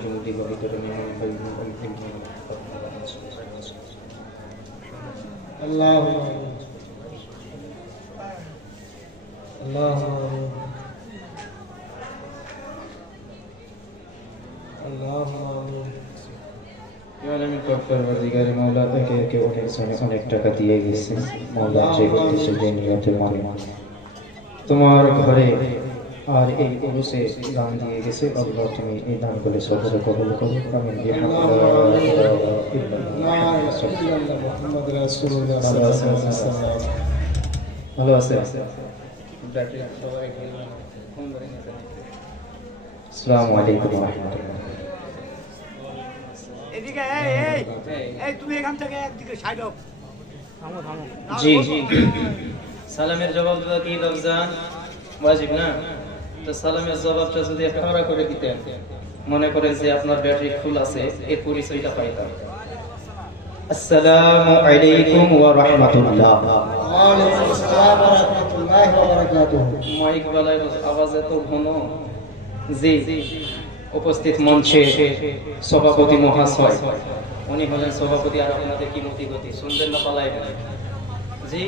الجنود والكرم والبين والحلم اللهم اللهم اللهم परवरदिगार मौला के उन्हें सोने अनेक टका दिए गए मौला जे उद्देश्य जे नियते माने তোমার ঘরে আর এই উরুসে দান দিয়ে গেছে আল্লাহ তুমি এই দানগুলো সফল কবুল করো আমিন মুহাম্মদ রাসূলুল্লাহ ভালো আছে আসসালামু আলাইকুম ওয়া রাহমাতুল্লাহ এদিকে এই তুমি এখান থেকে একদিকে সাইড হও থামো জি সালামের জবাব দেওয়া কি রমজান ওয়াজিব না তো সালামের জবাবটা যদি একটা করে দিতেন মনে করেন যে আপনার ব্যাটারি ফুল আছে এই পরিচয়টা পাইতাম আসসালামু আলাইকুম ওয়া রাহমাতুল্লাহ ওয়া আলাইকুম আসসালাম ওয়া রাহমাতুল্লাহি ওয়া বারাকাতুহু মাইক গলায় আওয়াজ এত ঘন জি উপস্থিত মঞ্চে সভাপতি মহাশয় উনি হলেন সভাপতি আর আপনাদের কি মতিগতি শুনবেন না পালাইবেন জি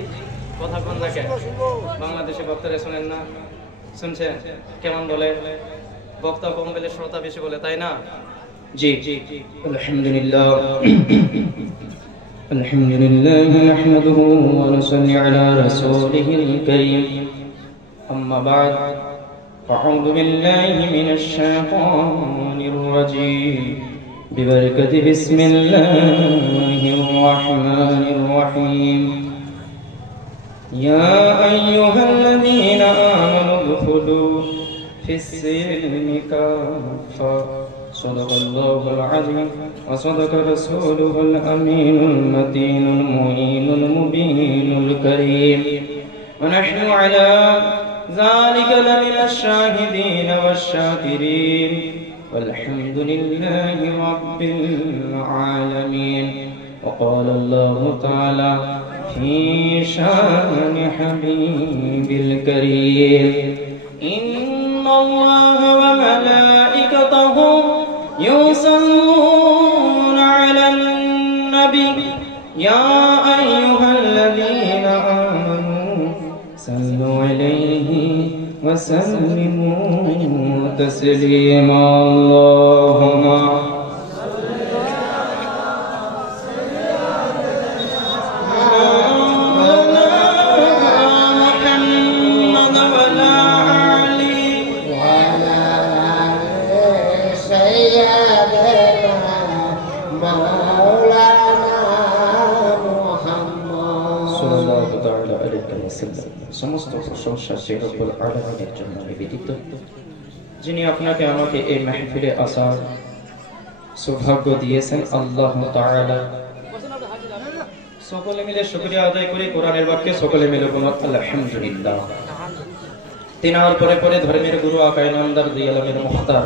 কথা কোন দেখেন বাংলাদেশে বক্তারা শুনেন না শুনছেন কেমন বলে বক্তা কম বলে শ্রোতা বেশি বলে তাই না জি আলহামদুলিল্লাহ আলহামদুলিল্লাহ নাহমাদুহু ওয়া নুসাল্লি আলা রাসূলিহিল কারীম আম্মা বা'দ أعوذ بالله من الشيطان الرجيم ببركة بسم الله الرحمن الرحيم يا أيها الذين آمنوا ادخلوا في السلم كافة صدق الله العظيم وصدق رسوله الأمين المتين المعين المبين الكريم ونحن على ذلك لمن الشاهدين والشاكرين والحمد لله رب العالمين وقال الله تعالى في شان حبيب الكريم إن الله وملائكته يصلون على النبي يا أيها الذين آمنوا صلوا عليه وسلموا تسليما اللهم সমস্ত প্রশংসা সেই রব্বুল আলামিনের জন্য নিবেদিত যিনি আপনাকে আমাকে এই মাহফিলে আসার সৌভাগ্য দিয়েছেন আল্লাহ তাআলা সকলে মিলে শুকরিয়া আদায় করি কোরআনের বাক্যে সকলে মিলে বলুন আলহামদুলিল্লাহ তিনার পরে পরে ধর্মের গুরু আকায়ে নামদার দুই আলমের মুখতার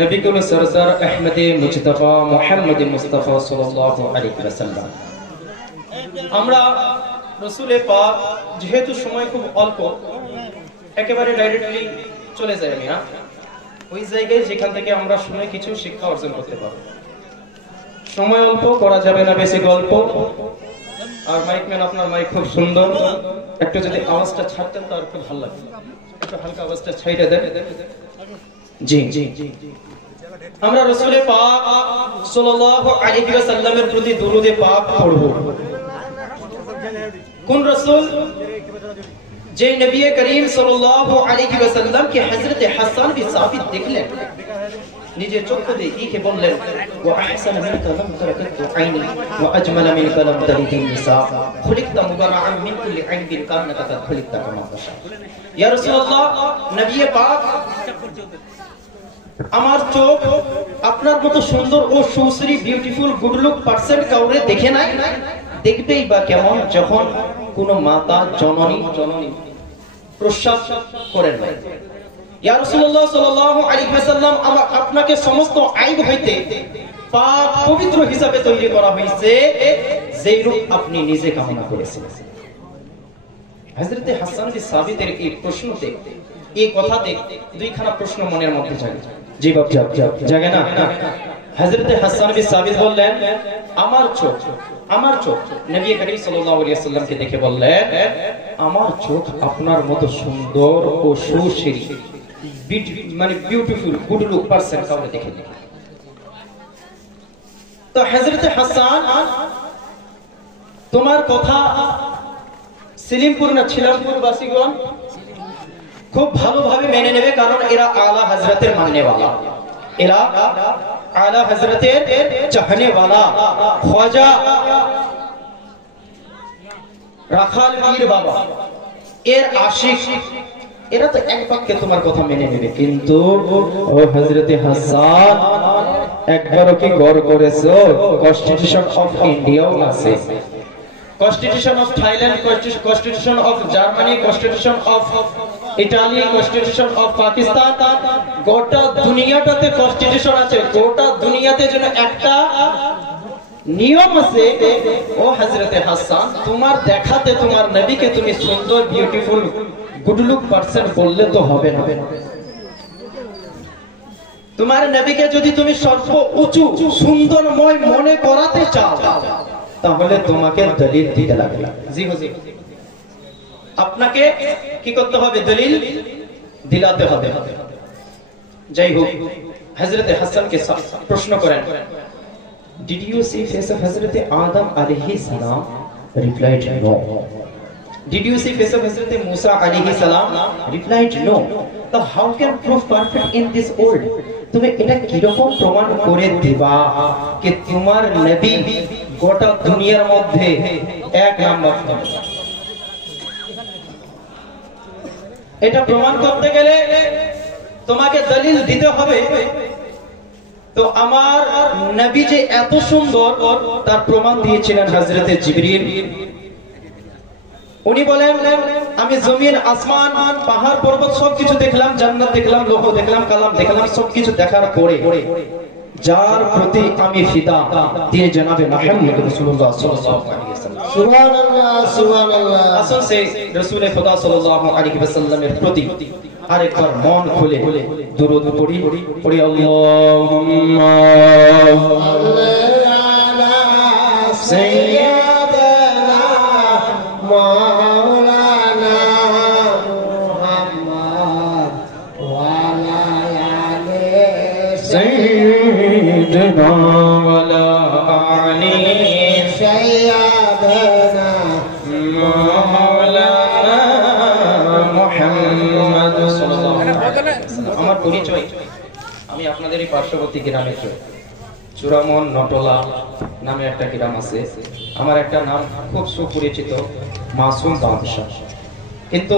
নবী কুল সরদার আহমদে মুজতবা মুহাম্মদ মুস্তাফা সাল্লাল্লাহু আলাইহি ওয়াসাল্লাম আমরা রাসূলে পাক যেহেতু সময় খুব অল্প একেবারে ডাইরেক্টলি চলে যাই আমি ওই জায়গায় যেখান থেকে আমরা শুনে কিছু শিক্ষা অর্জন করতে পারব সময় অল্প করা যাবে না বেশি গল্প আর মাইকম্যান আপনার মাইক খুব সুন্দর একটু যদি আওয়াজটা ছাড়তেন তার খুব ভালো লাগবে একটু হালকা আওয়াজটা ছাইড়ে দেন জি আমরা রাসূলে পাক সাল্লাল্লাহু আলাইহি ওয়াসাল্লামের প্রতি দুরূদে পাক পড়ব কোন রাসূল যে নবী করিম সাল্লাল্লাহু আলাইহি ওয়াসাল্লাম কে হযরত হাসান বিন সাবিত দেখলেন নিজে চোখ দিয়ে দেখে বললেন ওয়া আহসান মিনকা লাম তারাকাতু আইনি ওয়া আজমাল মিনকা লাম তারিদিন নিসা খুলিকতা মুবাররাআন মিন কুল্লি আইবিন কান্নাকা কাদ খুলিকতা কামা তাশা ইয়া রাসূলুল্লাহ নবী পাক আমার চোখ আপনার মতো সুন্দর ও সুশ্রী বিউটিফুল গুড লুক পারসন কাউরে দেখে নাই দেখবেই বা কেমন যখন কোন মাতা জননী প্রস্রাব করেন না ইয়া রাসূলুল্লাহ সাল্লাল্লাহু আলাইহি ওয়াসাল্লাম আপনাকে সমস্ত আইব হইতে পাক পবিত্র হিসাবে তৈরি করা হয়েছে যেই রূপ আপনি নিজে কামনা করেছেন হযরত হাসান বিন সাবিতের এই প্রশ্নতে এই কথাতে দুইখানা প্রশ্ন মনের মধ্যে জাগে জি বাপ জাগে না। হযরত হাসান বিন সাবিত বললেন আমার চোখ নবী করিম সাল্লাল্লাহু আলাইহি ওয়াসাল্লামকে দেখে বললেন আমার চোখ আপনার মতো সুন্দর ও সুশীল মানে বিউটিফুল গুড লুক পারসন কাউকে দেখে। তো হযরত হাসান তোমার কথা সিলিমপুর না ছিলামপুর বাসীগণ খুব ভালোভাবে মেনে নেবে, কারণ এরা আলা হযরতের মাননেওয়ালা, এরা আলা হযরতের চাহনেওয়ালা, খ্বাজা রাখাল পীর বাবা এর আশিক, এরা তো এক বাক্যে তোমার কথা মেনে নেবে। কিন্তু ও হযরতে হাসান একবারও কি গৌর করেছো কনস্টিটিউশন অফ ইন্ডিয়াও আছে, constitution of Thailand, constitution of Germany, constitution of Italy, constitution of Pakistan, গোটা দুনিয়াটাতে কনস্টিটিউশন আছে, গোটা দুনিয়াতে যেন একটা নিয়ম আছে। ও হযরতে হাসান তোমার দেখাতে তোমার নবীকে তুমি সুন্দর বিউটিফুল গুড লুক পারসন বললে তো হবে না। তোমার নবীকে যদি তুমি সর্ব উঁচু সুন্দরময় মনে করাতে চাও তাহলে তোমাকে দলিল দিতে লাগবে। জি হুজুর, আপনাকে কি করতে হবে? দলিল দিলাতে হবে। যাই হোক, হযরত হাসানকে প্রশ্ন করেন, Did you see face of Hazrat Adam alayhi salam? Replied no. Did you see face of Hazrat Musa alayhi salam? Replied no. So how can prove perfect in this world? তুমি এটা কি রকম প্রমাণ করে দিবা যে তোমার নবী গোটা দুনিয়ার মধ্যে এক নাম্বার? এটা প্রমাণ করতে গেলে তোমাকে দলিল দিতে হবে। তো আমার নবী যে এত সুন্দর তার প্রমাণ দিয়েছিলেন হযরত জিবরিল। উনি বলেন আমি জমিন আসমান পাহাড় পর্বত সবকিছু দেখলাম, জান্নাত দেখলাম, লোহ দেখলাম, কালাম দেখলাম, সবকিছু দেখার পরে যার প্রতি আমি ফিদা তিনি জনাবে মুহাম্মদ রাসূলুল্লাহ সাল্লাল্লাহু আলাইহি ওয়াসাল্লাম। সুবহানাল্লাহ সুবহানাল্লাহ। আসল সে রাসূল খুদা সাল্লাল্লাহু আলাইহি ওয়াসাল্লামের প্রতি আরেকবার মন খুলে দুরূদ পড়ি আল্লাহুম্মা আলা সাইয়্যিদানা মাওলানা মুহাম্মদ ওয়া আলা আলি সাইয়্যিদিনা ওয়া আলা আলি সাইয়্যিদানা মাওলানা মুহাম্মদ সাল্লাল্লাহু আলাইহি ওয়াসাল্লাম। আমার পরিচয়, আমি আপনাদের এই পার্শ্ববর্তী গ্রামের চূড়ামন নটলা নামে একটা গ্রাম আছে। আমার একটা নাম খুব সুপরিচিত, মাসুম বাদশা। কিন্তু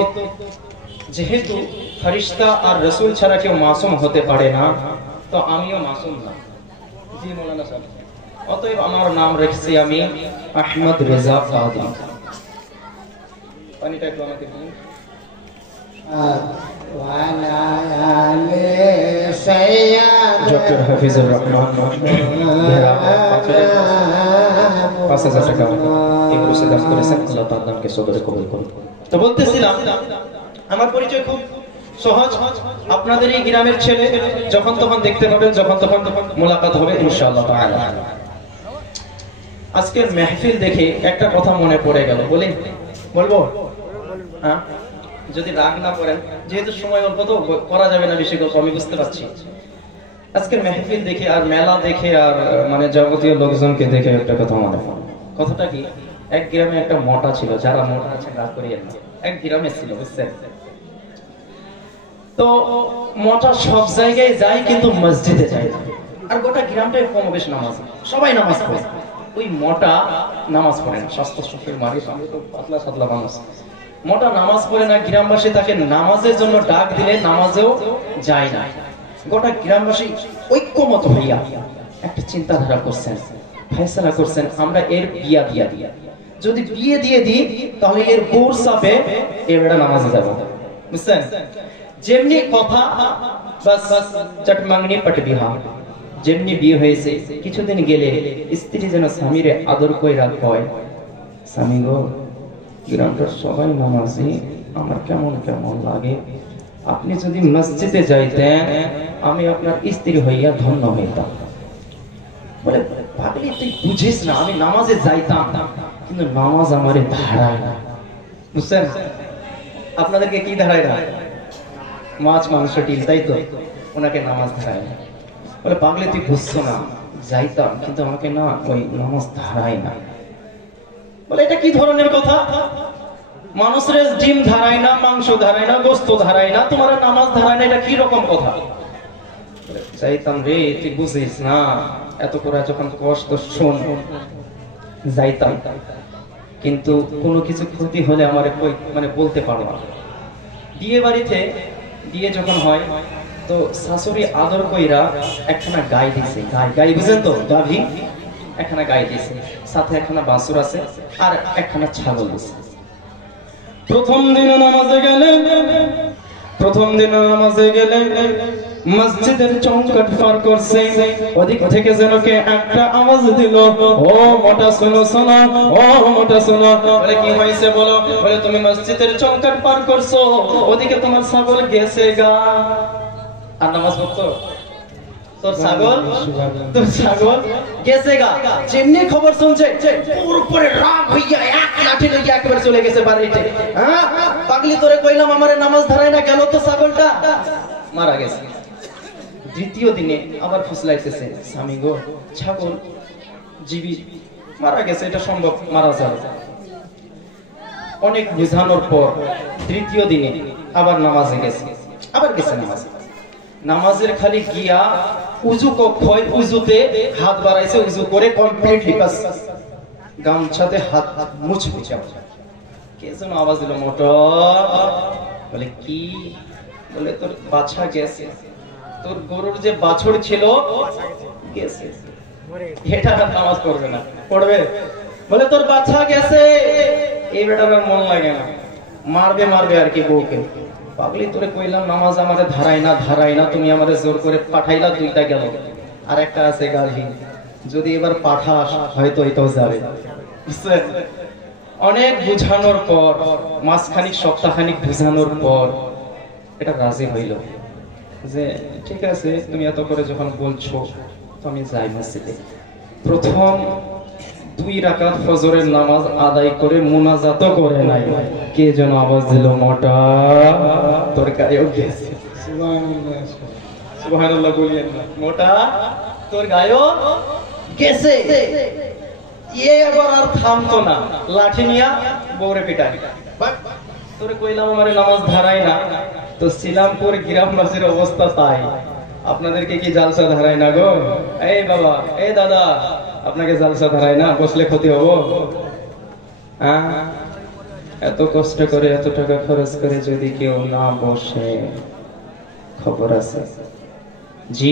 যেহেতু ফেরেশতা আর রাসূল ছাড়া কেউ মাসুম হতে পারে না, তো আমিও মাসুম না। জি মাওলানা সাহেব, অতএব আমার নাম রেখেছি আমি আহমদ রেজা কাদি। পানিটা একটু আমাকে দিন। ডক্টর হাফিজুর রহমান ৫,০০০ টাকা এগুলো সে দান করেছেন, আল্লাহ তার নামকে সদরে কবুল করুন। তো বলতেছিলাম আমার পরিচয় খুব সহজ। আপনাদের এই গ্রামের ছেলে যখন তখন দেখতে পাবেন, যখন তখন মোলাকাত হবে ইনশাআল্লাহ তাআলা। আজকের মেহফিল দেখে একটা কথা মনে পড়ে গেল, বলবো? হ্যাঁ, যদি রাগ না করেন, যেহেতু সময় অল্প তো করা যাবে না বেশি গল্প, আমি বুঝতে পারছি। আজকের মেহফিল দেখে আর মেলা দেখে আর মানে যাবতীয় লোকজনকে দেখে একটা কথা মনে পড়ে। কথাটা কি, এক গ্রামে একটা মোটা ছিল, যারা মোটা আছে রাগ করিয়েন না, এক গ্রামে ছিল, বুঝছেন? তো মোটা সব জায়গায় যায় কিন্তু মসজিদে যায় না, আর গোটা গ্রামটাই কম বেশ নামাজ, সবাই নামাজ পড়ে। ওই মোটা নামাজ পড়ে না, স্বাস্থ্য শরীর মারি, আমি তো পাতলা সাতলা মানুষ। মোটা নামাজ পড়ে না, গ্রামবাসী তাকে নামাজের জন্য ডাক দিলে নামাজেও যায় না। গোটা গ্রামবাসী ঐক্যমত হইয়া একটা চিন্তাধারা করছেন, ফয়সালা করছেন, আমরা এর বিয়া দিয়া যদি বিয়ে দিয়ে দিই তাহলে এর বোর চাপে এবারে নামাজে যাব, বুঝছেন? যেমনি কথা বাস চট মাংনি পট বিহা, যেমনি বিয়ে হয়েছে কিছুদিন গেলে স্ত্রী যেন স্বামীরে আদর কইরা কয়, স্বামী গো গ্রামটার সবাই নামাজি, আমার কেমন কেমন লাগে, আপনি যদি মসজিদে যাইতেন আমি আপনার স্ত্রী হইয়া ধন্য হইতাম। বলে পাগলি তুই বুঝিস না, আমি নামাজে যাইতাম কিন্তু নামাজ আমারে ধারায় না। বুঝছেন? আপনাদেরকে কি ধারায় না? মাছ মাংস ডিল, তাই তো? ওনাকে নামাজ ধারায় না। বলে পাগলি তুই বুঝছো না, যাইতাম কিন্তু আমাকে না ওই নামাজ ধারায় না। বলে এটা কি ধরনের কথা? মানুষের ডিম ধারায় না, মাংস ধারায় না, গোস্ত ধারায় না, তোমার নামাজ ধারায় না, এটা কি রকম কথা? যাইতাম রে, তুই বুঝিস না, এত করে যখন কষ্ট শোন যাইতাম, কিন্তু কোনো কিছু ক্ষতি হলে আমার মানে বলতে পারো না। বিয়ে বাড়িতে বিয়ে যখন হয় তো শাশুড়ি আদর কইরা একখানা গাই দিছে, গাই বুঝেন তো, গাভী একখানা গাই দিছে, সাথে একখানা বাছুর আছে আর একখানা ছাগল দিছে। প্রথম দিন নামাজে গেলে মসজিদের চৌকাঠ পার করছে, ওদিক থেকে যেন কে একটা আওয়াজ দিল, ও মোটা শোনো শোনো, ও মোটা শোনো। বলে কি হয়েছে বলো? বলে তুমি মসজিদের চৌকাঠ পার করছো, ওদিকে তোমার ছাগল গেছে গা। আর নামাজ পড়তো? তোর ছাগল গেছে গা। যেমনি খবর শুনছে ওর উপরে রাগ হইয়া এক লাঠি লইয়া একেবারে চলে গেছে বাড়িতে। হ্যাঁ পাগলি তোরে কইলাম আমারে নামাজ ধারায় না, গেল তো ছাগলটা, মারা গেছে। দ্বিতীয় দিনে আবার ফুসলাইতেছে, স্বামী গো ছাগল জীবী মারা গেছে, এটা সম্ভব, মারা যাবে। অনেক বুঝানোর পর তৃতীয় দিনে আবার নামাজে গেছে, নামাজের খালি গিয়া উজু কক্ষয়, উজুতে হাত বাড়াইছে, উজু করে কমপ্লিটলি বাস গামছাতে হাত মুছে কে যেন আওয়াজ দিল, মোটা। বলে কি? বলে তোর বাছা গেছে, তোর গরুর যে বাছুর ছিল গেছে। এটা নামাজ পড়বে না, পড়বে? বলে তোর বাছা গেছে, এই বেটার মন লাগে না, মারবে আর কি বউকে। পাগলি তোরে কইলাম নামাজ আমারে ধারাই না, তুমি আমারে জোর করে পাঠাইলা, দুইটা গেল, আর একটা আছে গাড়ি, যদি এবার পাঠাস হয়তো এটাও যাবে। অনেক বুঝানোর পর, মাসখানিক সপ্তাহখানিক বুঝানোর পর এটা রাজি হইল যে ঠিক আছে তুমি এত করে যখন বলছো তো আমি যাই মসজিদে। প্রথম 2 রাকাত ফজরের নামাজ আদায় করে মুনাজাতও করে নাই, কে যেন আওয়াজ দিল, মোটা তোর গায়েও গেছে। সুবহানাল্লাহ বলিয়েন না, মোটা তোর গায়েও গেছে। এবার আর থামতো না, লাঠি নিয়া বউরে পিটাই। তোরে কইলাম আমারে নামাজ ধারাই না, তো শ্রীরামপুর গ্রামবাসীর অবস্থা তাই। আপনাদেরকে কি জালসা ধারাই না গো? এই বাবা, এই দাদা, আপনাকে জালসা ধারাই না, বসলে ক্ষতি হবো? এত কষ্ট করে এত টাকা খরচ করে যদি কেউ না বসে, খবর আছে জি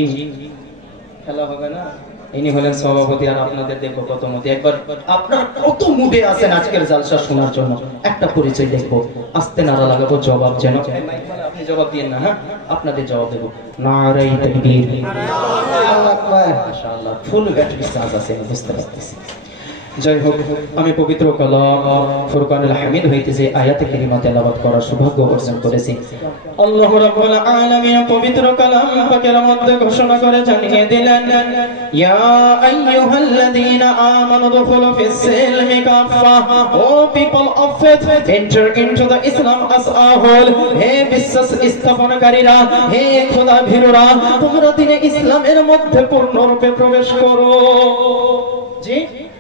খেলা হবে না। ইনি হলেন সভাপতি, আর আপনাদের দেখবো কত মতি। একবার আপনারা কত মুডে আছেন আজকের জালসা শোনার জন্য, একটা পরিচয় দেখবো, আস্তে নারা লাগাবো, জবাব যেন আপনি জবাব দিয়েন না। হ্যাঁ আপনাদের জবাব দেবো। নারাই তাকবীর, আল্লাহু আকবার, মাশাআল্লাহ, ফুল ব্যাটারি চার্জ আছে, বুঝতে পারতেছি। যাই হোক, আমি পবিত্র কালাম ফুরকানুল হামিদ হইতে যে আয়াতে কারিমা তেলাওয়াত করার সৌভাগ্য অর্জন করেছি। আল্লাহ রাব্বুল আলামিন পবিত্র কালাম পাকের মধ্যে ঘোষণা করে জানিয়ে দিলেন, ইয়া আইয়ুহাল্লাযীনা আমানু দুখুলু ফিস সিলমি কাফা, O people of faith, enter into the Islam as a whole. হে বিশ্বাস স্থাপনকারীরা, হে খোদা ভীরুরা, তোমরা দিনে ইসলামের মধ্যে পূর্ণরূপে প্রবেশ করো। জি,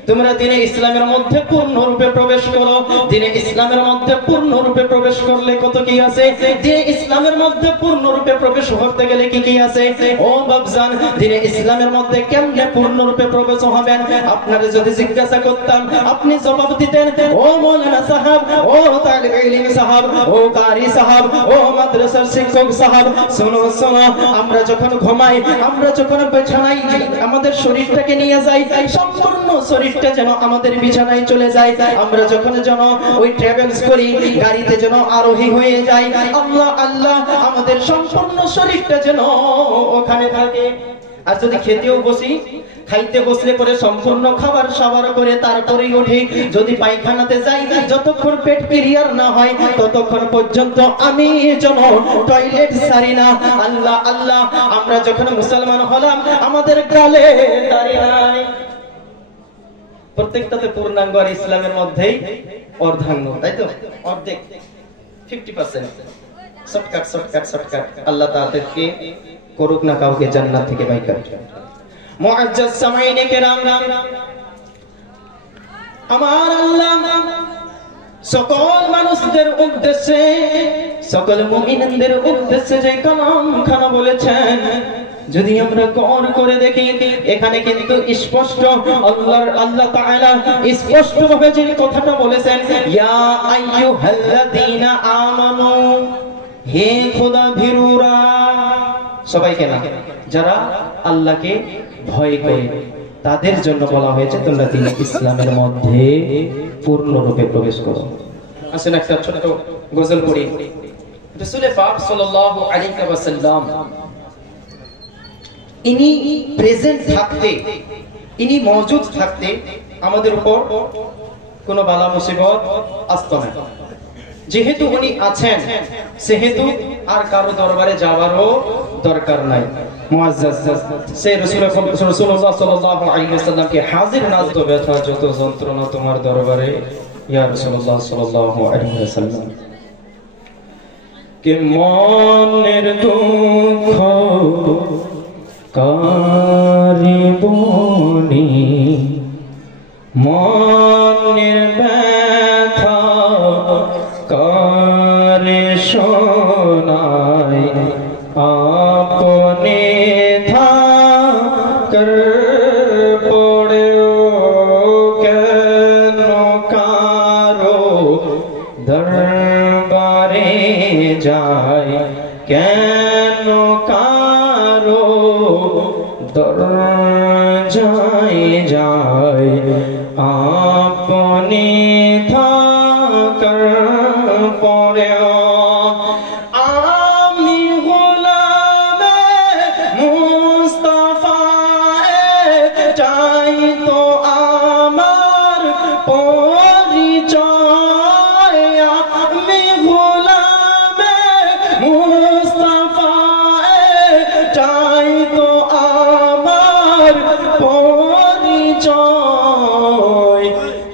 তোমরা দিনে ইসলামের মধ্যে পূর্ণরূপে প্রবেশ করো। দিনে ইসলামের মধ্যে পূর্ণরূপে প্রবেশ করলে কত কি আছে? দিনে ইসলামের মধ্যে পূর্ণরূপে প্রবেশ করতে গেলে কি কি আছে? ও বাবজান, দিনে ইসলামের মধ্যে কেমনে পূর্ণরূপে প্রবেশ হবেন? আপনারা যদি জিজ্ঞাসা করতাম, আপনি জবাব দিতেন, ও মাওলানা সাহেব, ও তালিবে ইলম সাহেব, ও কারি সাহেব, ও মাদ্রাসার শিক্ষক সাহেব, শোনো শোনো, আমরা যখন ঘুমাই, আমরা যখন বিছানায় আমাদের শরীরটাকে নিয়ে যাই, সম্পূর্ণ শরীর যেন আমাদের বিছানায় চলে যায়। আমরা যখন যেন ওই ট্রাভেলস করি, গাড়িতে যেন আরোহী হয়ে যাই, আল্লাহ আল্লাহ, আমাদের সম্পূর্ণ শরীরটা যেন ওখানে থাকে। আর যদি খেতেও বসি, খাইতে বসলে পরে সম্পূর্ণ খাবার সাবার করে তারপরেই উঠি। যদি পায়খানাতে যাই, যতক্ষণ পেট ক্লিয়ার না হয় ততক্ষণ পর্যন্ত আমি যেন টয়লেট সারি না। আল্লাহ আল্লাহ, আমরা যখন মুসলমান হলাম আমাদের গালে দাড়ি নাই, প্রত্যেকটাতে পূর্ণাঙ্গ, আর ইসলামের মধ্যেই অর্ধাঙ্গ, তাই তো? অর্ধেক 50%। Shortcut shortcut shortcut. আল্লাহ তাদেরকে করুক না কাউকে জান্নাত থেকে বাইকার। মুআজ্জাজ সামাইনে কেরাম, আমার আল্লাহ সকল মানুষদের উদ্দেশ্যে, সকল মুমিনদের উদ্দেশ্যে যে কালাম খানা বলেছেন, যদি আমরা গৌর করে দেখি, এখানে কিন্তু স্পষ্ট আল্লাহ তাআলা স্পষ্ট ভাবে যে কথাটা বলেছেন, ইয়া আইয়ুহাল্লাযীনা আমানু, হে খোদা ভীরুরা, সবাইকে না, যারা আল্লাহকে ভয় করে তাদের জন্য বলা হয়েছে তোমরা দিন ইসলামের মধ্যে পূর্ণরূপে প্রবেশ করো। আসেন একটা ছোট্ট গজল পড়ি। রাসূল পাক সাল্লাল্লাহু আলাইহি ওয়াসাল্লাম ইনি প্রেজেন্ট থাকতে, ইনি মওজুদ থাকতে আমাদের উপর কোনো বালা মুসিবত আসতো না। যেহেতু উনি আছেন সেহেতু আর কারো দরবারে যাওয়ারও দরকার নাই। মুআজ্জাজ সেই রাসূলুল্লাহ সাল্লাল্লাহু আলাইহি ওয়াসাল্লামকে হাজির নাজর ব্যথা যত যন্ত্রণা তোমার দরবারে ইয়া রাসূলুল্লাহ সাল্লাল্লাহু আলাইহি ওয়াসাল্লাম, কে মনের দুঃখ কারিবনি, মনের ব্যথা কারে শোনায়, আপনে থাকর পড়েও কেন কারো দরবারে যায়, কেন কারো দরজায় যায়, আপনে থাকর পড়েও আমি গোলামে মুস্তাফা, চাই তো আমার পরিচয়, আমি গোলামে মুস্তাফা, চাই তো আমার পরিচয়,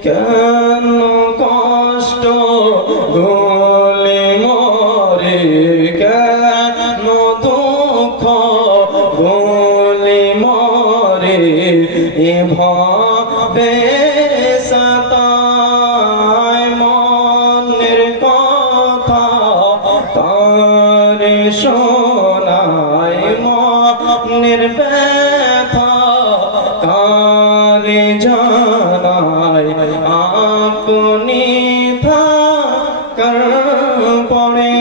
কেন কষ্ট গলে মরে, কেন দুঃখ গলে মরে, এভাবে সতায় মনের কথা কারে শোনায়, মনের ব্যথা কারে জানায়, আপনি থাকার পরে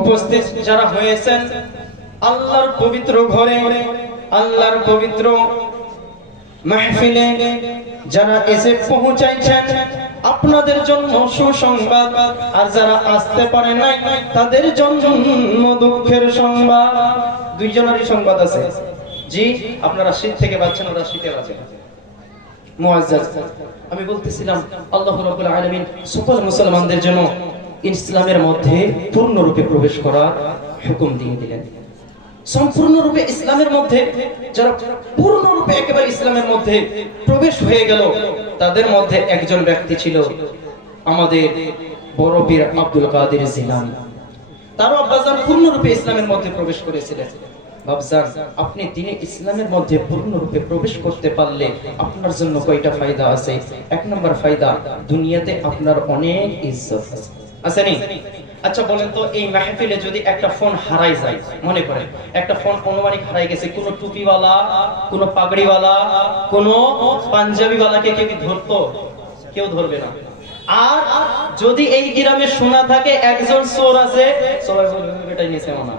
উপস্থিত যারা হয়েছেন আল্লাহর পবিত্র ঘরে, আল্লাহর পবিত্র মাহফিলে যারা এসে পৌঁছাইছেন, আপনাদের জন্য সুসংবাদ, আর যারা আসতে পারে নাই তাদের জন্য দুঃখের সংবাদ। দুইজনেরই সংবাদ আছে। জি, আপনারা শীত থেকে বাঁচছেন, ওরা শীতে বাঁচে। মুআজ্জাজ, আমি বলতেছিলাম আল্লাহ রাব্বুল আলামিন সকল মুসলমানদের জন্য ইসলামের মধ্যে পূর্ণরূপে প্রবেশ করার হুকুম দিয়ে দিলেন। সম্পূর্ণরূপে ইসলামের মধ্যে যারা পূর্ণরূপে একেবারে ইসলামের মধ্যে প্রবেশ হয়ে গেল, তাদের মধ্যে একজন ব্যক্তি ছিল আমাদের বড় পীর আব্দুল কাদের জিলানী। তারও আব্বাজান পূর্ণরূপে ইসলামের মধ্যে প্রবেশ করেছিলেন। বাবজান, আপনি দিনে ইসলামের মধ্যে পূর্ণরূপে প্রবেশ করতে পারলে আপনার জন্য কয়টা ফায়দা আছে? এক নম্বর ফায়দা, দুনিয়াতে আপনার অনেক ইজ্জত আছে। আসেনি? আচ্ছা বলেন তো, এই মাহফিলে যদি একটা ফোন হারাই যায়, মনে করেন একটা ফোন অনুমানিক হারাই গেছে, কোন টুপিওয়ালা, কোন পাগড়িওয়ালা, কোন পাঞ্জাবিওয়ালাকে কেউ ধরতো? কেউ ধরবে না। আর যদি এই গ্রামে শোনা থাকে একজন চোর আছে, সবাই বলবে এটাই নিচে মানা।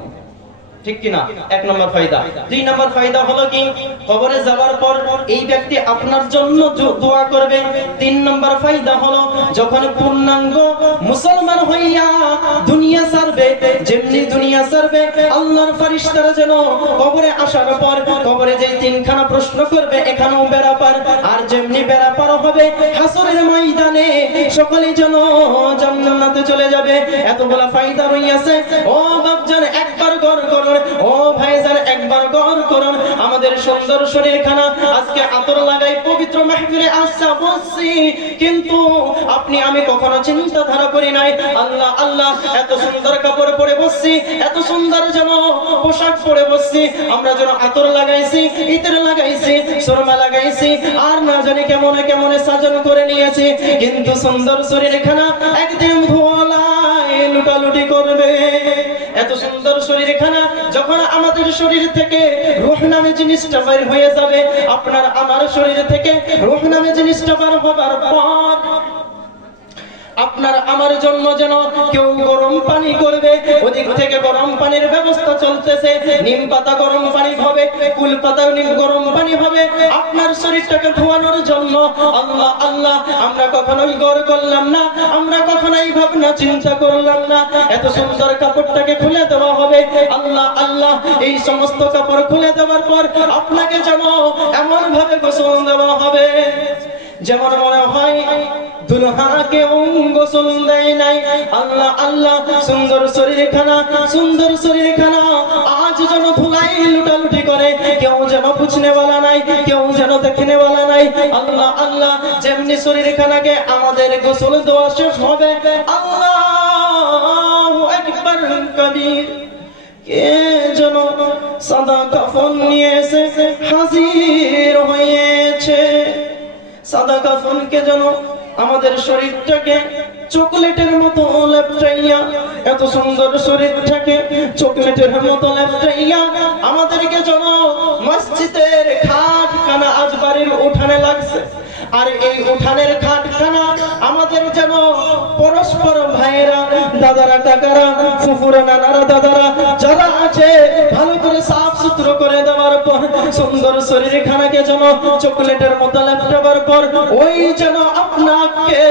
ঠিক কিনা? 1 নম্বর ফায়দা। 2 নম্বর ফায়দা হলো কি, কবরে যাওয়ার পর এই ব্যক্তি আপনার জন্য দোয়া করবে। 3 নম্বর ফায়দা হলো যখন পূর্ণাঙ্গ মুসলমান হইয়া দুনিয়া ছাড়বে, যেমনি দুনিয়া ছাড়বে আল্লাহর ফেরেশতারা যেন কবরে আসার পর কবরে যেই 3খানা প্রশ্ন করবে এখানেও বেড়া পার, আর যেমনি বেড়া পার হবে হাসরের ময়দানে সকলে যেন জান্নাতে চলে যাবে। এতগুলা ফায়দা রইয়াছে। ও বাপজান একবার গর করুন, ও ভাইজান একবার গর করুন। আমাদের সুন্দর শরীরখানা আজকে আতর লাগাই পবিত্র মাহফিলে আসা বসছি, কিন্তু আপনি আমি কখনো চিন্তাধারা করি নাই আল্লাহ আল্লাহ এত সুন্দর কাপড় পরে বসছি, এত সুন্দর যেন পোশাক পরে বসছি, আমরা যেন আতর লাগাইছি, ইতর লাগাইছি, সুরমা লাগাইছি, আর না জানি কেমন কেমন সাজানো করে নিয়েছি, কিন্তু সুন্দর শরীরখানা একদম ধোলায় লুটালুটি করবে। এত সুন্দর শরীরখানা যখন আমাদের শরীর থেকে রূহ নামে জিনিসটা বের হয়ে যাবে, আপনার আমার শরীর থেকে রূহ নামে জিনিসটা বের হবার পর আপনার আমার জন্য যেন কেউ গরম পানি করবে, ওদিক থেকে গরম পানির ব্যবস্থা চলতেছে, নিম পাতা গরম পানি হবে, কুল পাতা গরম পানি হবে আপনার শরীরটাকে ধোয়ানোর জন্য। আল্লাহ আল্লাহ আমরা কখনোই গর করলাম না, আমরা কখনোই ভাবনা চিন্তা করলাম না, এত সুন্দর কাপড়টাকে খুলে দেওয়া হবে। আল্লাহ আল্লাহ এই সমস্ত কাপড় খুলে দেওয়ার পর আপনাকে যেন এমন ভাবে গোসল দেওয়া হবে যেমন মনে হয় দুলহাকে গোসল দেয় নাই। আল্লাহ আল্লাহ সুন্দর শরীরখানা, সুন্দর শরীরখানা আজ যেন ধুলাই লুটালুটি করে, কেউ যেন পুছনে वाला নাই, কেউ যেন দেখনে वाला নাই। আল্লাহ আল্লাহ যেমনি শরীরখানাকে আমাদের গোসল দেওয়া শেষ হবে, আল্লাহু আকবার কবীর, কে যেন সাদা কাফন নিয়ে এসে হাজির হয়েছে। সাদা কাফনকে যেন আমাদের শরীরটাকে চকলেটের মতো লেপটাইয়া, এত সুন্দর শরীরটাকে চকলেটের মতো লেপটাইয়া আমাদেরকে যেন মসজিদের খাটখানা আজ বাড়ির উঠানে লাগছে, আর এই উঠানের খাটখানা আমাদের যেন পরস্পর ভাইয়েরা, দাদারা, কাকারা, ফুফুরা, নানারা, দাদারা যারা আছে ভালো করে সাফ সুতরো করে দেওয়ার পর সুন্দর শরীরখানাকে যেন চকলেটের মতো লেপটাবার পর ওই যেন আপনাকে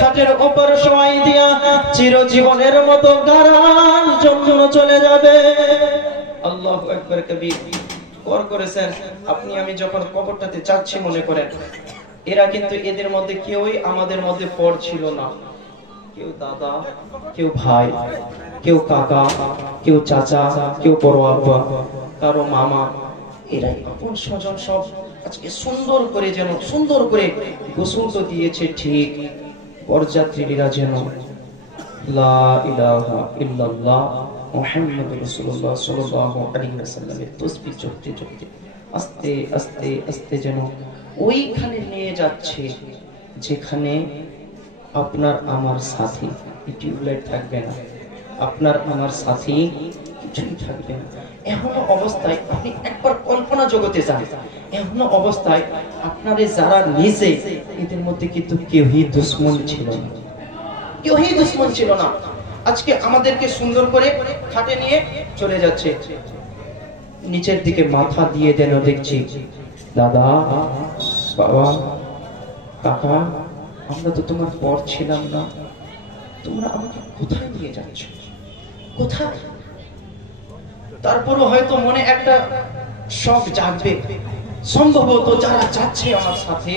খাটের উপর শোয়াই দিয়া চিরজীবনের মতো গারার জন্য চলে যাবে। আল্লাহু আকবার কবীর। গর করেছেন আপনি আমি যখন কবরটাতে যাচ্ছি মনে করেন, এরা কিন্তু এদের মধ্যে কেউই আমাদের মধ্যে পর ছিল না। কেউ দাদা, কেউ ভাই, কেউ কাকা, কেউ চাচা, কেউ বড় আব্বা, কারো মামা, এরাই আপন স্বজন সব আজকে সুন্দর করে যেন সুন্দর করে গোসল তো দিয়েছে ঠিক, বরযাত্রীরা যেন লা ইলাহা ইল্লাল্লাহ মুহাম্মাদুর রাসূলুল্লাহ সাল্লাল্লাহু আলাইহি ওয়াসাল্লামের তাসবিহ চলতে চলতে আস্তে আস্তে আস্তে যেন ওইখানে নিয়ে যাচ্ছে যেখানে আপনার আমার সাথী টিউবলাইট থাকবে না, আপনার আমার সাথী কিছুই থাকবে না। এমন অবস্থায় আপনি একবার কল্পনা জগতে যান, এমন অবস্থায় আপনারে যারা নিজে এদের মধ্যে কিন্তু কেউই দুশ্মন ছিল না, কেউই দুশ্মন ছিল না। আজকে আমাদেরকে সুন্দর করে খাটে নিয়ে চলে যাচ্ছে, নিচের দিকে মাথা দিয়ে দেন দেখছি দাদা, বাবা, কাকা, আমরা তো তোমার পর ছিলাম না, তোমরা আমাকে কোথায় নিয়ে যাচ্ছ, কোথায়? তারপরও হয়তো মনে একটা শখ জাগবে, সম্ভবত যারা যাচ্ছে আমার সাথে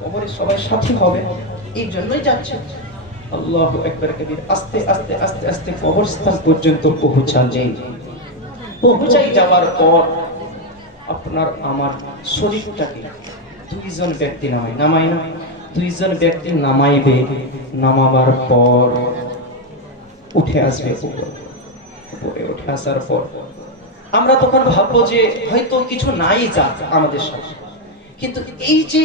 কবরে সবাই সাথী হবে, এই জন্যই যাচ্ছে। আল্লাহু আকবার কবীর। আস্তে আস্তে আস্তে আস্তে কবরস্থান পর্যন্ত পৌঁছাই যাওয়ার পর আপনার আমার শরীরটাকে দুইজন ব্যক্তি নামায় না, দুইজন ব্যক্তি নামাইবে, নামাবার পর উঠে আসবে উপরে উঠে আসার পর আমরা তখন ভাববো যে হয়তো কিছু নাই যা আমাদের সাথে, কিন্তু এই যে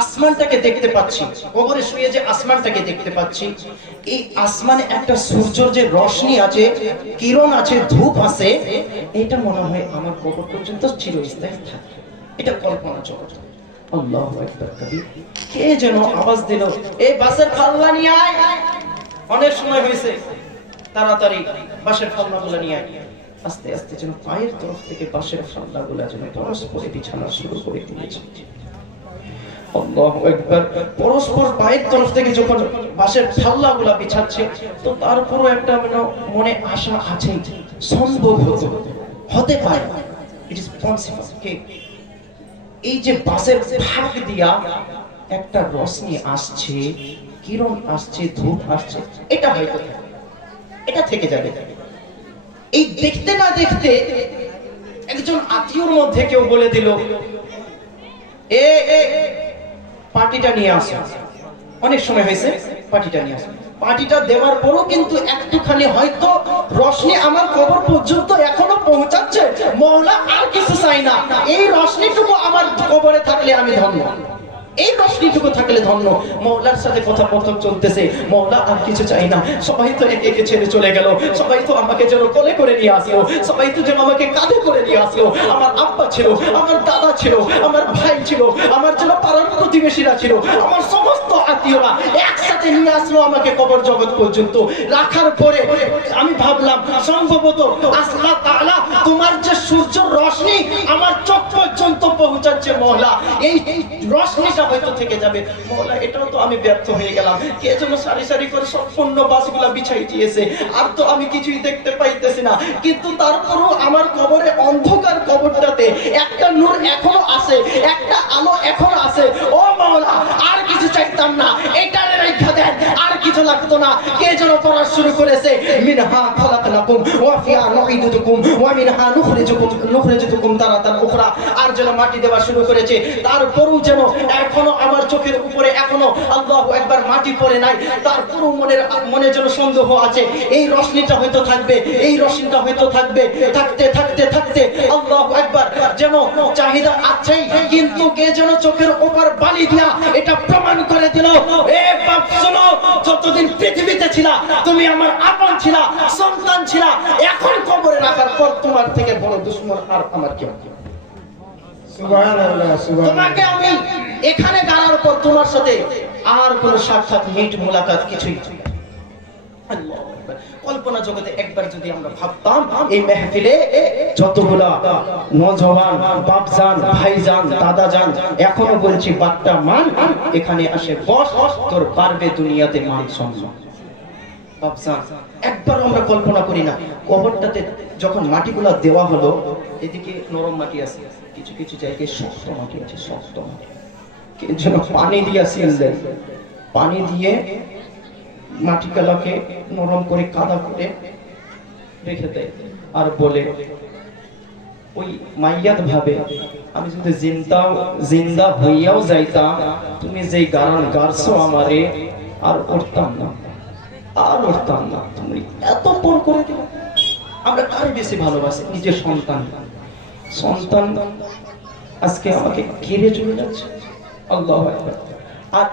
আসমানটাকে দেখতে পাচ্ছি, কবরে শুয়ে যে আসমানটাকে দেখতে পাচ্ছি, এই আসমানে একটা সূর্যের যে রশ্মি আছে, কিরণ আছে, ধূপ আছে, এটা মনে হয় আমার কবর পর্যন্ত চিরস্থায়ী থাকবে। এটা কল্পনা জগৎ। আল্লাহু আকবার কবীর। কে যেন আওয়াজ দিল, এই বাসের পাল্লা নিয়ে আয়। অনেক সময় হয়েছে, তাড়াতাড়ি বাসের পাল্লাগুলো নিয়ে আয়। আস্তে আস্তে যেন পায়ের তরফ থেকে বাঁশের ফাল্লাগুলা যেন পরস্পরে বিছানা শুরু করে দিয়েছে। আল্লাহু আকবার। পরস্পর পায়ের তরফ থেকে যখন বাঁশের ফাল্লাগুলা বিছাচ্ছে, তো তারপরও একটা মনে আশা আছে, সম্ভব হতে পারে, ইট ইজ পসিবল, এই যে বাঁশের ফাঁক দিয়া একটা রশ্মি আসছে, কিরণ আসছে, ধূপ আসছে, এটা হয়তো এটা থেকে যাবে। এই দেখতে না দেখতে একজন আত্মীয়র মধ্যে কেউ বলে দিল, এ পার্টিটা নিয়ে আসো। অনেক সময় হয়েছে পার্টিটা নিয়ে আসো। পার্টিটা দেওয়ার পরও কিন্তু একটুখানি হয়তো রশ্মি আমার কবর পর্যন্ত এখনো পৌঁছাচ্ছে। মওলা আর কিছু চাই না, এই রশ্মিটুকু আমার কবরে থাকলে আমি ধন্য, এই রশ্মিটুকু থাকলে ধন্য। মওলার সাথে কথাবার্তা চলতেছে, মওলা আর কিছু চাই না। সবাই তো একে একে ছেড়ে চলে গেল, সবাই তো আমাকে যেন কোলে করে নিয়ে আসলো, সবাই তো যেন আমাকে কাঁধে করে নিয়ে আসলো। আমার আব্বা ছিল, আমার দাদা ছিল, আমার ভাই ছিল, আমার যেন পাড়ার প্রতিবেশীরা ছিল, আমার সমস্ত আত্মীয়রা একসাথে নিয়ে আসলো আমাকে কবর জগৎ পর্যন্ত। রাখার পরে আমি ভাবলাম, সম্ভবত আল্লাহ তাআলা তোমার যে সূর্য রশ্মি আমার চোখ পর্যন্ত পৌঁছাচ্ছে মওলা, এই রশ্মিটা হয়তো থেকে যাবে। মওলা এটাও তো আমি ব্যর্থ হয়ে গেলাম। কে যেন সারি সারি করে সম্পূর্ণ বাসগুলা বিছাই দিয়েছে, আর তো আমি কিছুই দেখতে পাইতেছি না। কিন্তু তারপরও আমার কবরে, অন্ধকার কবরটাতে একটা নূর এখনো আছে, একটা আলো এখনো আছে। ও মওলা আর কিছু চাইতাম না, এটারে রেখা দেন, আর কিছু লাগতো না। কে যেন পড়া শুরু করেছে, মিনহা খালাকনাকুম ওয়া ফিহা নুঈদুকুম ওয়া মিনহা নুখরিজুকুম তারাতান উখরা। আর যেন মাটি দেওয়া শুরু করেছে। তারপরও যেন এখনো আমার চোখের উপরে এখনো আল্লাহু আকবার মাটি পড়ে নাই। তারপরও মনে যেন সন্দেহ আছে, এই রশ্মিটা হয়তো থাকবে, এই রশ্মিটা হয়তো থাকবে। থাকতে থাকতে থাকতে আল্লাহু আকবার, যেন চাহিদা আছেই, কিন্তু কে যেন চোখের উপর বালি দিয়া এটা প্রমাণ করে দিল, এ বাপ শোনো, যতদিন পৃথিবীতে ছিলা তুমি আমার আপন ছিলা, সন্তান ছিলা, এখন কবরে রাখার পর তোমার থেকে বড় দুশমন আর আমার কেউ। তোমাকে আমি এখানে দাঁড়ার পর তোমার সাথে আর কোন সাক্ষাৎ, মিট, মুলাকাত কিছুই। কল্পনা জগতে একবার যদি আমরা ভাবতাম, এই মেহফিলে যতগুলা নওজওয়ান বাপজান, ভাইজান, দাদাজান, এখনো বলছি বাট্টা মান, এখানে আসে বস, তোর পারবে দুনিয়াতে মান সম্মান। বাপজান একবার আমরা কল্পনা করি না, কবরটাতে যখন মাটিগুলা দেওয়া হলো, এদিকে নরম মাটি আছে, কিছু কিছু জায়গায় শক্ত মাটি আছে, শক্ত মাটি, যেন পানি দিয়ে সিল দেয়, পানি দিয়ে মাটিগুলাকে নরম করে কাদা করে রেখে দেয়, আর বলে ওই মাইয়াত ভাবে, আমি যদি জিন্দা হইয়াও যাইতাম, তুমি যেই গান গারছো আমারে, আর উঠতাম না, আর উঠতাম না, তুমি এত পণ করে দিলে। আমরা কার বেশি ভালোবাসি? নিজের সন্তান। সন্তান আজকে আমাকে ঘিরে চলে যাচ্ছে। আল্লাহু আকবার। আর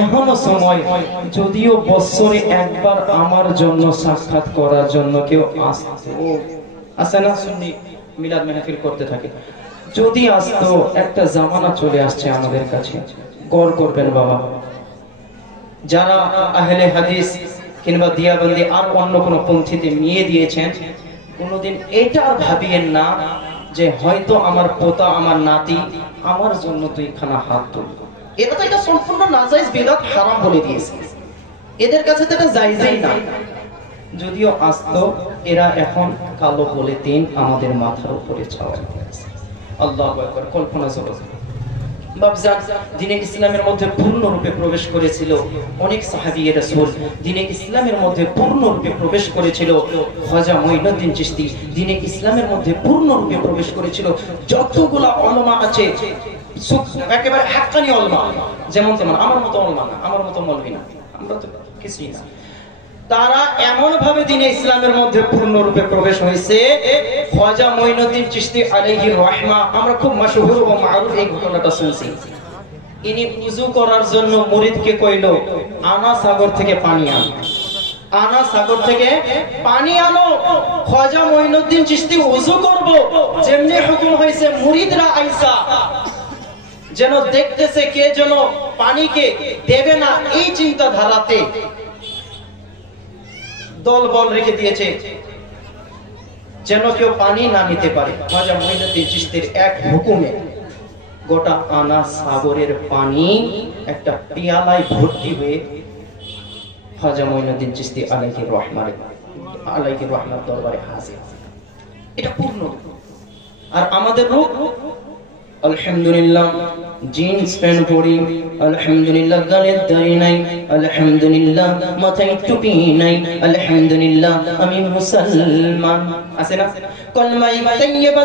এখনো সময়, যদিও বছরে একবার আমার জন্য সাক্ষাৎ করার জন্য কেউ আসে না, সুন্নি মিলাদ মাহফিল করতে থাকে, যদি আসতো, একটা জামানা চলে আসছে আমাদের কাছে। গৌর করবেন বাবা, যারা আহলে হাদিস কিংবা দিয়াবন্দি আর অন্য কোন পন্থীতে নিয়ে দিয়েছেন, কোনোদিন এটা ভাবিয়েন না যে হয়তো আমার পোতা, আমার নাতি আমার জন্য দুইখানা হাত তুলবে। এটা তো এটা সম্পূর্ণ নাজায়েজ, বিদআত, হারাম বলে দিয়েছে। এদের কাছে তো এটা জায়েজই না। যদিও আসতো, এরা এখন কালো বলে দিন আমাদের মাথার উপরে ছাওয়া দিয়েছে। আল্লাহু আকবার। কল্পনা করো বাপজান, দ্বীনে ইসলামের মধ্যে পূর্ণরূপে প্রবেশ করেছিল অনেক সাহাবী রাসূল, দ্বীনে ইসলামের মধ্যে পূর্ণরূপে প্রবেশ করেছিল খাজা মুঈনুদ্দিন চিশতি, দ্বীনে ইসলামের মধ্যে পূর্ণরূপে প্রবেশ করেছিল যতগুলা উলামা আছে, একেবারে হাক্কানি উলামা, যেমন তেমন, আমার মতো উলামা না, আমার মতো মৌলভী না, আমরা তো কিছুই না। তারা এমন ভাবে দ্বীনে ইসলামের মধ্যে পূর্ণরূপে প্রবেশ হয়েছে, খাজা মুঈনুদ্দিন চিশতি আলাইহির রাহমা, আমরা খুব মাশহুর ও মারুফ এই ঘটনাটা শুনছি। ইনি ওযু করার জন্য মুরিদকে কইলো, আনা সাগর থেকে পানি আনো, আনা সাগর থেকে পানি আনো। খাজা মুঈনুদ্দিন চিশতি ওযু করব, যেমনি হুকুম হয়েছে, মুরিদরা আইসা যেন দেখতেছে কে যেন পানিকে দেবে না, এই চিন্তা ধারাতে দল বল রেখে দিয়েছে। যেন কেউ পানি না নিতে পারে। খাজা মঈনুদ্দিন চিশতির এক হুকুমে গোটা আনা সাগরের পানি একটা পিয়ালায় ভর্তি হয়ে খাজা মঈনুদ্দিন চিশতি আলাইহির রহমাত দরবারে হাজির। এটা পূর্ণ। আর আমাদের রূপ আলহামদুলিল্লাহ জিন্স প্যান্ট পরি, আলহামদুলিল্লাহ গালের দাড়ি নাই, আলহামদুলিল্লাহ মাথায় টুপি নাই, আলহামদুলিল্লাহ আমি মুসলমান। আছে না? কলমায়ে তাইয়্যিবা